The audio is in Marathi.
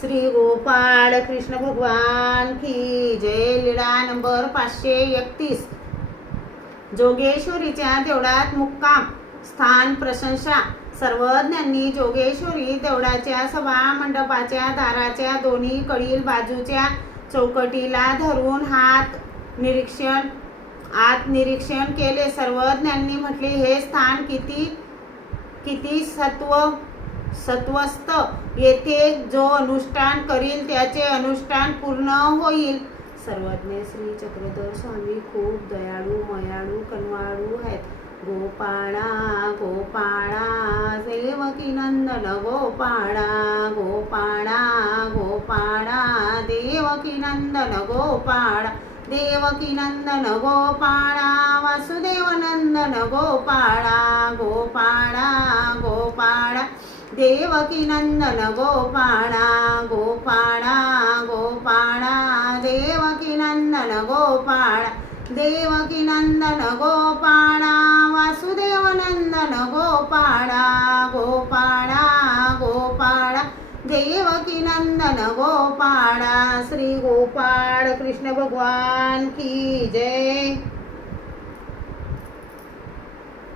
श्री गोपाळ कृष्ण भगवान की जय लीळा नंबर पाचशे एकतीस. जोगेश्वरीच्या देवळात मुक्काम स्थान प्रशंसा. सर्वज्ञांनी जोगेश्वरी देवळाच्या सभा मंडपाच्या दाराच्या दोन्ही कडील बाजूच्या चौकटीला धरून हात निरीक्षण आत निरीक्षण केले. सर्वज्ञांनी म्हटले हे स्थान किती किती सत्व सत्वस्त. येथे जो अनुष्ठान करील त्याचे अनुष्ठान पूर्ण होईल. सर्वज्ञ श्री चक्रधर स्वामी खूप दयाळू मयाळू कनवाळू आहेत. गोपाळा गोपाळा देवकी नंदन गोपाळा गोपाळा गोपाळा देवकी नंदन गोपाळा देवकी नंदन गोपाळा वासुदेव नंदन गोपाळा गो देवकी नंदन गोपाळा गोपाळा गोपाळा. देवकी नंदन गोपाळा. देवकी नंदन गोपाळा. वासुदेव नंदन गोपाळा. गोपाळा गोपाळा. देवकी नंदन गोपाळा. श्री गोपाळ कृष्ण भगवान की जय.